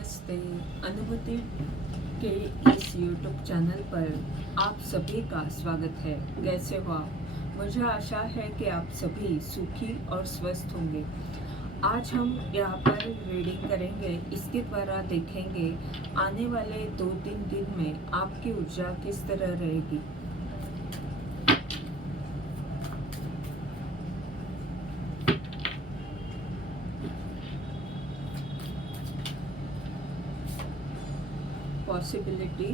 नमस्ते। अनुभूति के इस यूट्यूब चैनल पर आप सभी का स्वागत है। कैसे हो आप? मुझे आशा है कि आप सभी सुखी और स्वस्थ होंगे। आज हम यहाँ पर रीडिंग करेंगे। इसके द्वारा देखेंगे आने वाले 2-3 दिन में आपकी ऊर्जा किस तरह रहेगी। Possibility,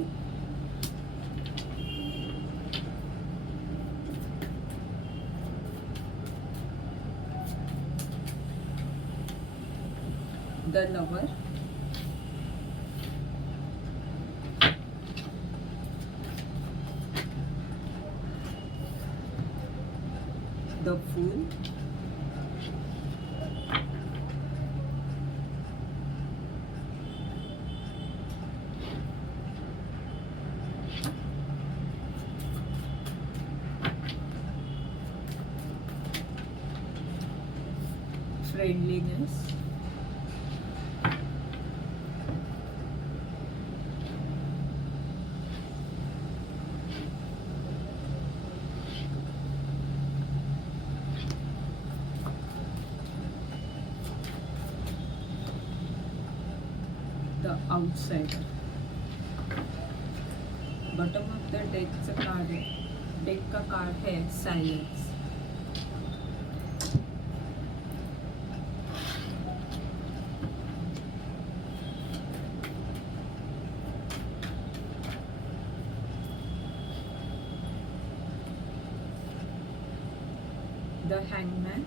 the lover, the fool, friendliness, the outsider. Bottom of the deck का कार्ड है silence. The hangman,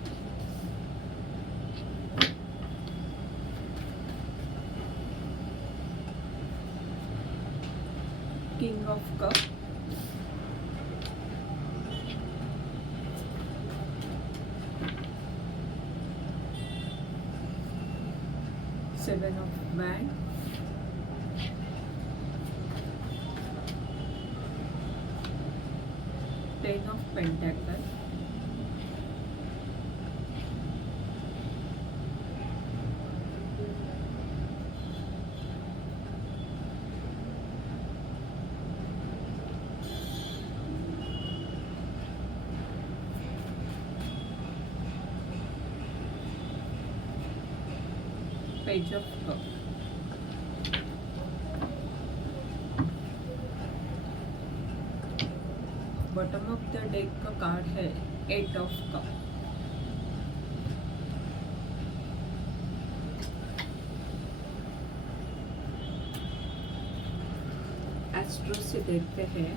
king of cup, seven of wand, ten of pentacle, page of cup. Bottom of the deck का card है eight of cup. Astro से देखते हैं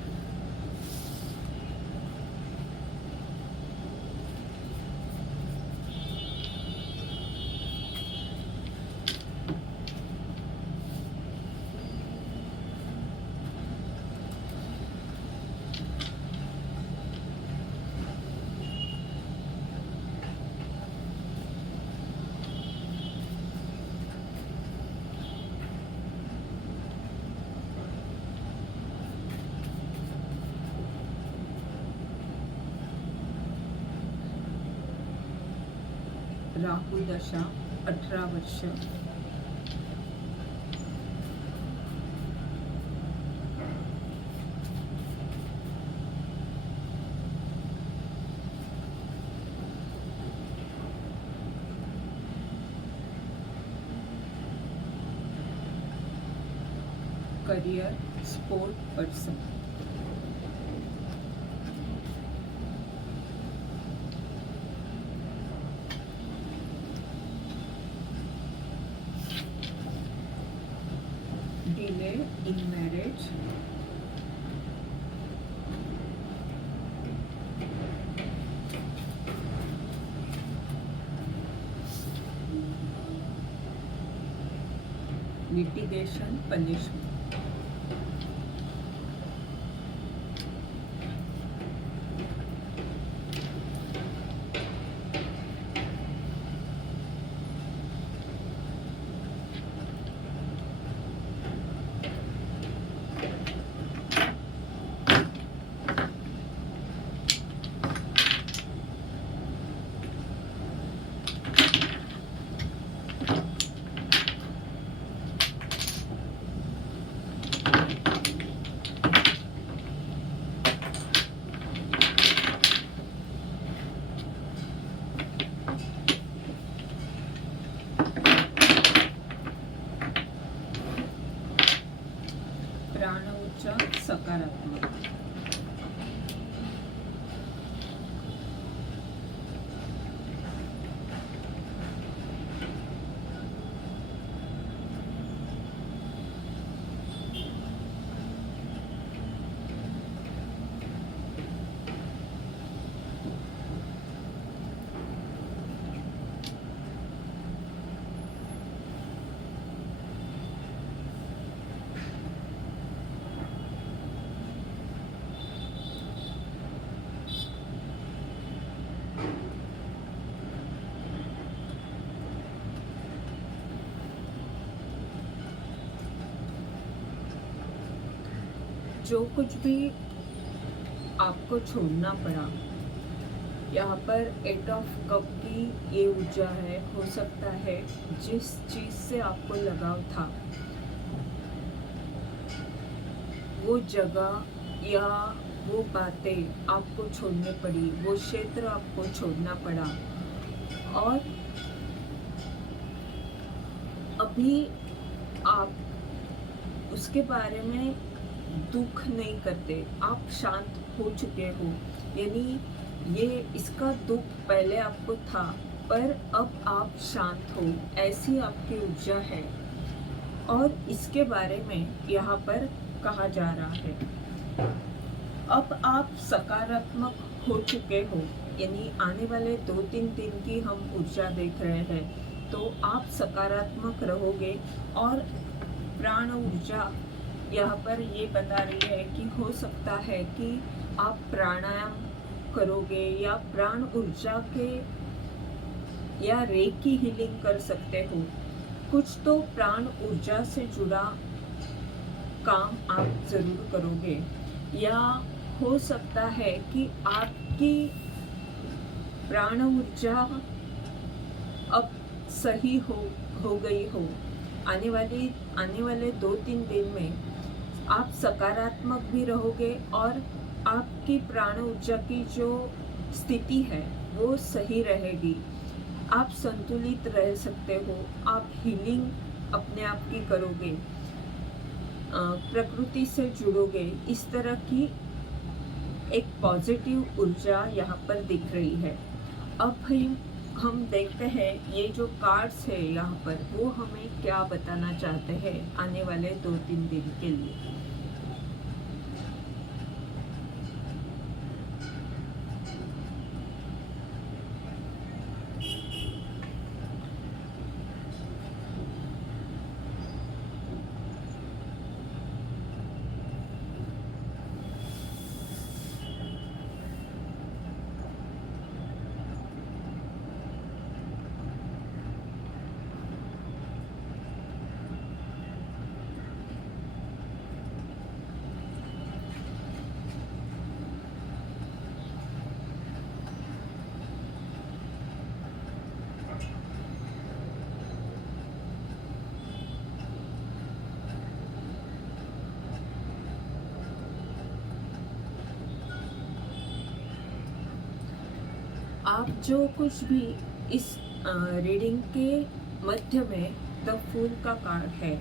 राहु दशा 18 वर्ष, career sport person, delay in marriage, litigation, punishment, प्राण ऊर्जा सकारात्मक। जो कुछ भी आपको छोड़ना पड़ा, यहाँ पर एट ऑफ कप की ये ऊर्जा है। हो सकता है जिस चीज़ से आपको लगाव था वो जगह या वो बातें आपको छोड़नी पड़ी, वो क्षेत्र आपको छोड़ना पड़ा, और अभी आप उसके बारे में दुख नहीं करते, आप शांत हो चुके हो। यानी ये इसका दुख पहले आपको था पर अब आप शांत हो, ऐसी आपकी ऊर्जा है। और इसके बारे में यहाँ पर कहा जा रहा है अब आप सकारात्मक हो चुके हो। यानी आने वाले 2-3 दिन की हम ऊर्जा देख रहे हैं, तो आप सकारात्मक रहोगे। और प्राण ऊर्जा यहाँ पर ये बता रही है कि हो सकता है कि आप प्राणायाम करोगे या प्राण ऊर्जा के या रेकी हीलिंग कर सकते हो। कुछ तो प्राण ऊर्जा से जुड़ा काम आप जरूर करोगे, या हो सकता है कि आपकी प्राण ऊर्जा अब सही हो गई हो। आने वाले 2-3 दिन में आप सकारात्मक भी रहोगे और आपकी प्राण ऊर्जा की जो स्थिति है वो सही रहेगी। आप संतुलित रह सकते हो, आप हीलिंग अपने आप की करोगे, प्रकृति से जुड़ोगे। इस तरह की एक पॉजिटिव ऊर्जा यहाँ पर दिख रही है। अब हम देखते हैं ये जो कार्ड्स है यहाँ पर वो हमें क्या बताना चाहते हैं आने वाले 2-3 दिन के लिए। आप जो कुछ भी इस रीडिंग के मध्य में द फूल का कार्ड है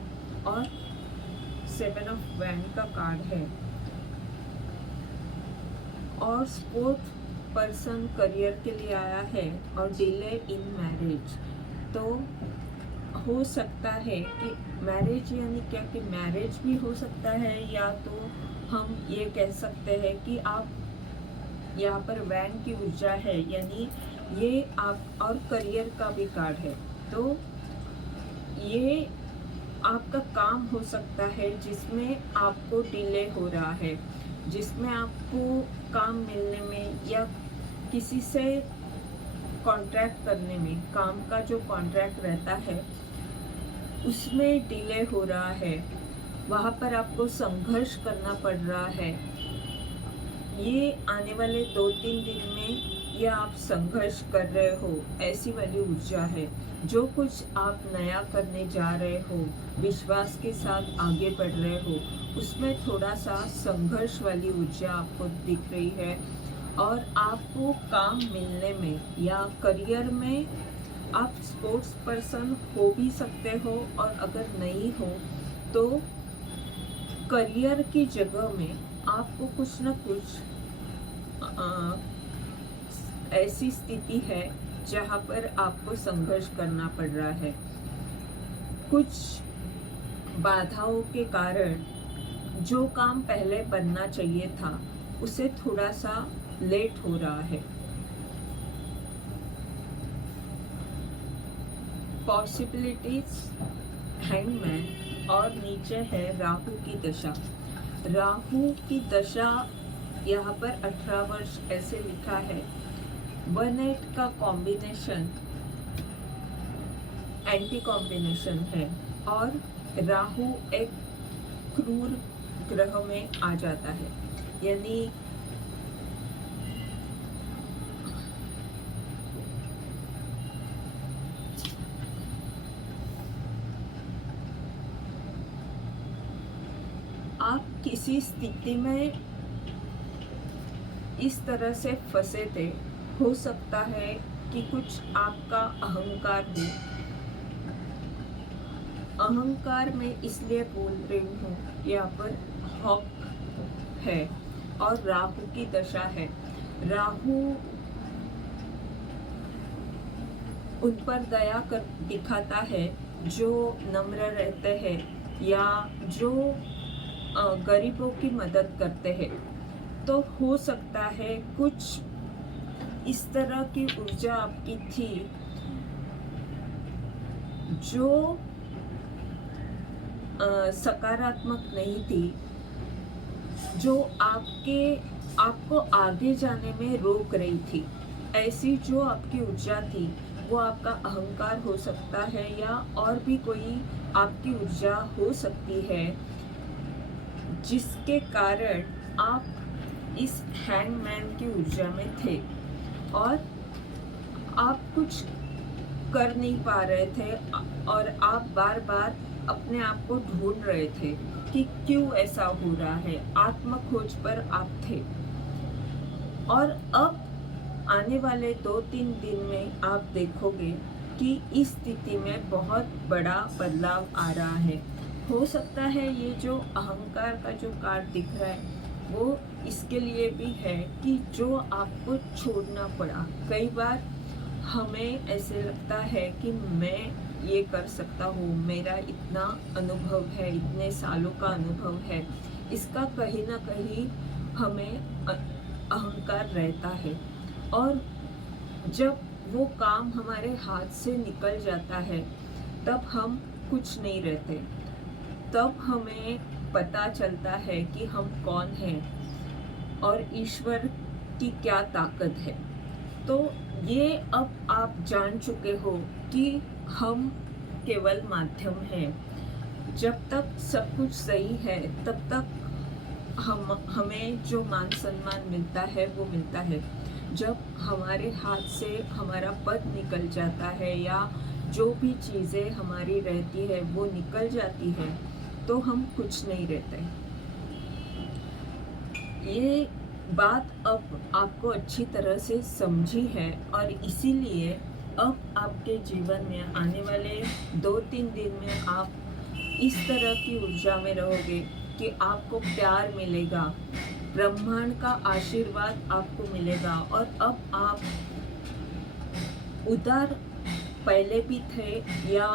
और 7 ऑफ वैंड का कार्ड है, और स्पोर्ट पर्सन करियर के लिए आया है, और डिले इन मैरिज। तो हो सकता है कि मैरिज यानी क्या कि मैरिज भी हो सकता है, या तो हम ये कह सकते हैं कि आप यहाँ पर वैन की ऊर्जा है, यानी ये आप और करियर का भी कार्ड है। तो ये आपका काम हो सकता है जिसमें आपको डिले हो रहा है, जिसमें आपको काम मिलने में या किसी से कॉन्ट्रैक्ट करने में, काम का जो कॉन्ट्रैक्ट रहता है उसमें डिले हो रहा है, वहाँ पर आपको संघर्ष करना पड़ रहा है। ये आने वाले 2-3 दिन में ये आप संघर्ष कर रहे हो, ऐसी वाली ऊर्जा है। जो कुछ आप नया करने जा रहे हो, विश्वास के साथ आगे बढ़ रहे हो, उसमें थोड़ा सा संघर्ष वाली ऊर्जा आपको दिख रही है। और आपको काम मिलने में या करियर में आप स्पोर्ट्स पर्सन हो भी सकते हो, और अगर नहीं हो तो करियर की जगह में आपको कुछ न कुछ ऐसी स्थिति है जहाँ पर आपको संघर्ष करना पड़ रहा है। कुछ बाधाओं के कारण जो काम पहले बनना चाहिए था उसे थोड़ा सा लेट हो रहा है। पॉसिबिलिटीज हैंगमैन और नीचे है राहु की दशा। राहु की दशा यहाँ पर 18 वर्ष ऐसे लिखा है। 1-8 का कॉम्बिनेशन एंटी कॉम्बिनेशन है और राहु एक क्रूर ग्रह में आ जाता है, यानी आप किसी स्थिति में इस तरह से फंसे थे। हो सकता है कि कुछ आपका अहंकार हो। अहंकार में इसलिए बोल रही हूँ, यहाँ पर हॉक है और राहु की दशा है। राहु उन पर दया कर दिखाता है जो नम्र रहते हैं या जो गरीबों की मदद करते हैं। तो हो सकता है कुछ इस तरह की ऊर्जा आपकी थी जो सकारात्मक नहीं थी, जो आपको आगे जाने में रोक रही थी। ऐसी जो आपकी ऊर्जा थी वो आपका अहंकार हो सकता है या और भी कोई आपकी ऊर्जा हो सकती है, जिसके कारण आप इस हैंगमैन की ऊर्जा में थे और आप कुछ कर नहीं पा रहे थे और आप बार बार अपने आप को ढूंढ रहे थे कि क्यों ऐसा हो रहा है। आत्मखोज पर आप थे और अब आने वाले 2-3 दिन में आप देखोगे कि इस स्थिति में बहुत बड़ा बदलाव आ रहा है। हो सकता है ये जो अहंकार का जो कार्ड दिख रहा है वो इसके लिए भी है कि जो आपको छोड़ना पड़ा। कई बार हमें ऐसे लगता है कि मैं ये कर सकता हूँ, मेरा इतना अनुभव है, इतने सालों का अनुभव है, इसका कहीं ना कहीं हमें अहंकार रहता है। और जब वो काम हमारे हाथ से निकल जाता है तब हम कुछ नहीं रहते, तब हमें पता चलता है कि हम कौन हैं और ईश्वर की क्या ताकत है। तो ये अब आप जान चुके हो कि हम केवल माध्यम हैं। जब तक सब कुछ सही है तब तक हमें जो मान सम्मान मिलता है वो मिलता है। जब हमारे हाथ से हमारा पद निकल जाता है या जो भी चीज़ें हमारी रहती है वो निकल जाती है तो हम कुछ नहीं रहते। ये बात अब आपको अच्छी तरह से समझी है और इसीलिए अब आपके जीवन में आने वाले 2-3 दिन में आप इस तरह की ऊर्जा में रहोगे कि आपको प्यार मिलेगा, ब्रह्मांड का आशीर्वाद आपको मिलेगा। और अब आप उदार पहले भी थे या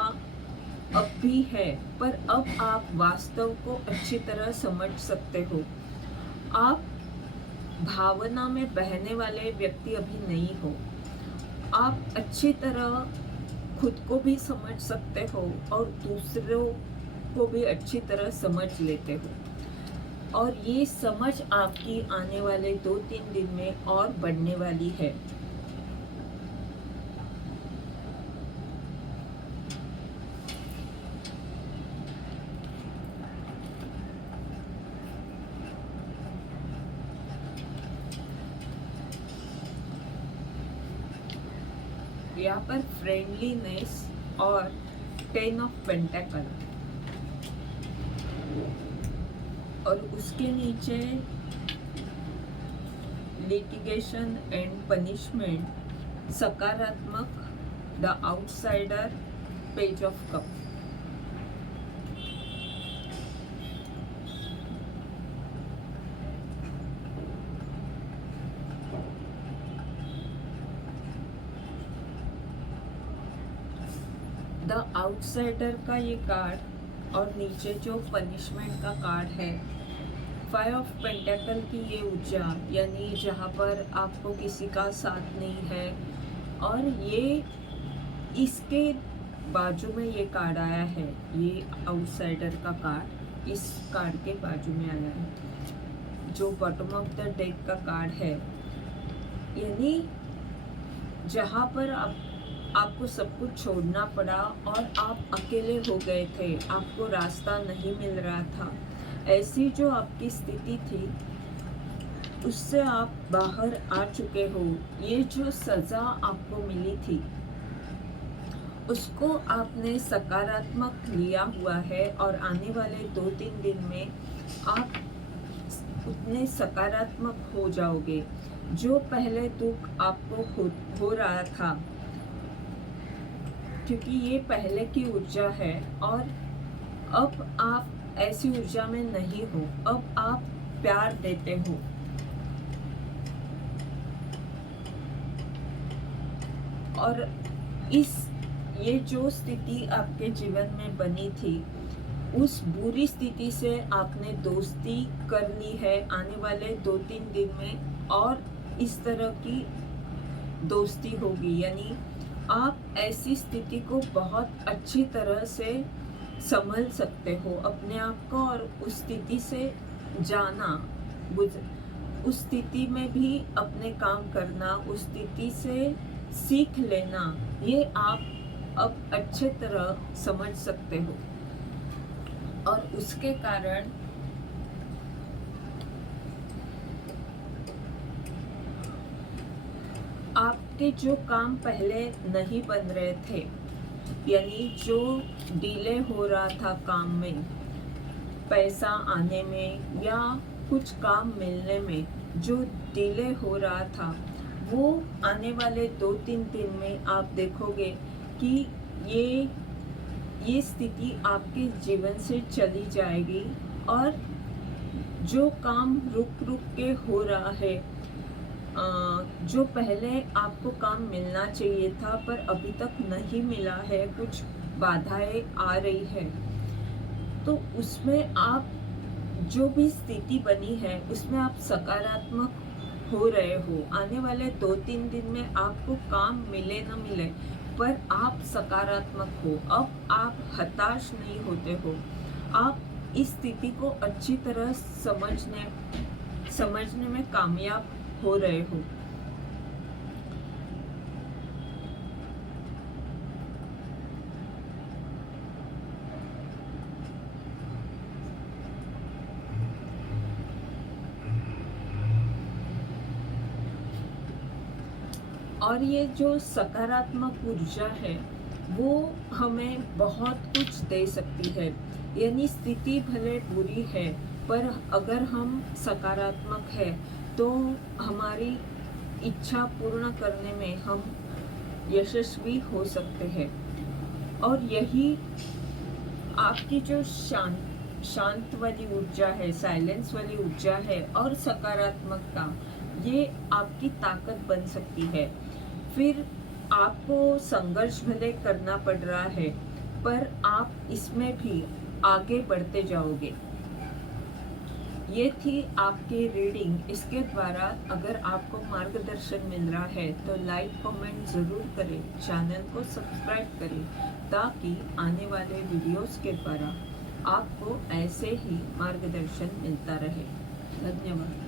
अब भी है, पर अब आप वास्तव को अच्छी तरह समझ सकते हो। आप भावना में बहने वाले व्यक्ति अभी नहीं हो। आप अच्छी तरह खुद को भी समझ सकते हो और दूसरों को भी अच्छी तरह समझ लेते हो। और ये समझ आपकी आने वाले 2-3 दिन में और बढ़ने वाली है। यहाँ पर फ्रेंडलीनेस और 10 ऑफ पेंटेकल और उसके नीचे लिटिगेशन एंड पनिशमेंट, सकारात्मक, the outsider, page of cup. The outsider का ये कार्ड और नीचे जो पनिशमेंट का कार्ड है, 5 ऑफ पेंटेकल की ये ऊर्जा, यानी जहाँ पर आपको किसी का साथ नहीं है, और ये इसके बाजू में ये कार्ड आया है, ये आउटसाइडर का कार्ड इस कार्ड के बाजू में आया है जो बॉटम ऑफ द डेक का कार्ड है। यानी जहाँ पर आपको सब कुछ छोड़ना पड़ा और आप अकेले हो गए थे, आपको रास्ता नहीं मिल रहा था, ऐसी जो आपकी स्थिति थी उससे आप बाहर आ चुके हो। ये जो सज़ा आपको मिली थी उसको आपने सकारात्मक लिया हुआ है, और आने वाले 2-3 दिन में आप उतने सकारात्मक हो जाओगे। जो पहले दुख आपको हो रहा था, क्योंकि ये पहले की ऊर्जा है, और अब आप ऐसी ऊर्जा में नहीं हो, अब आप प्यार देते हो। और ये जो स्थिति आपके जीवन में बनी थी, उस बुरी स्थिति से आपने दोस्ती कर ली है आने वाले 2-3 दिन में, और इस तरह की दोस्ती होगी। यानी आप ऐसी स्थिति को बहुत अच्छी तरह से संभल सकते हो अपने आप को, और उस स्थिति से जाना, उस स्थिति में भी अपने काम करना, उस स्थिति से सीख लेना, ये आप अब अच्छे तरह समझ सकते हो। और उसके कारण आपके जो काम पहले नहीं बन रहे थे, यानी जो डिले हो रहा था काम में, पैसा आने में या कुछ काम मिलने में जो डिले हो रहा था, वो आने वाले 2-3 दिन में आप देखोगे कि ये स्थिति आपके जीवन से चली जाएगी। और जो काम रुक के हो रहा है, जो पहले आपको काम मिलना चाहिए था पर अभी तक नहीं मिला है, कुछ बाधाएं आ रही है, तो उसमें आप जो भी स्थिति बनी है उसमें आप सकारात्मक हो रहे हो। आने वाले 2-3 दिन में आपको काम मिले न मिले, पर आप सकारात्मक हो। अब आप हताश नहीं होते हो, आप इस स्थिति को अच्छी तरह समझने में कामयाब हो रहे हो। और ये जो सकारात्मक ऊर्जा है वो हमें बहुत कुछ दे सकती है। यानी स्थिति भले बुरी है, पर अगर हम सकारात्मक है तो हमारी इच्छा पूर्ण करने में हम यशस्वी हो सकते हैं। और यही आपकी जो शांत वाली ऊर्जा है, साइलेंस वाली ऊर्जा है, और सकारात्मकता, ये आपकी ताकत बन सकती है। फिर आपको संघर्ष भले करना पड़ रहा है, पर आप इसमें भी आगे बढ़ते जाओगे। ये थी आपकी रीडिंग। इसके द्वारा अगर आपको मार्गदर्शन मिल रहा है तो लाइक कमेंट ज़रूर करें, चैनल को सब्सक्राइब करें, ताकि आने वाले वीडियोस के द्वारा आपको ऐसे ही मार्गदर्शन मिलता रहे। धन्यवाद।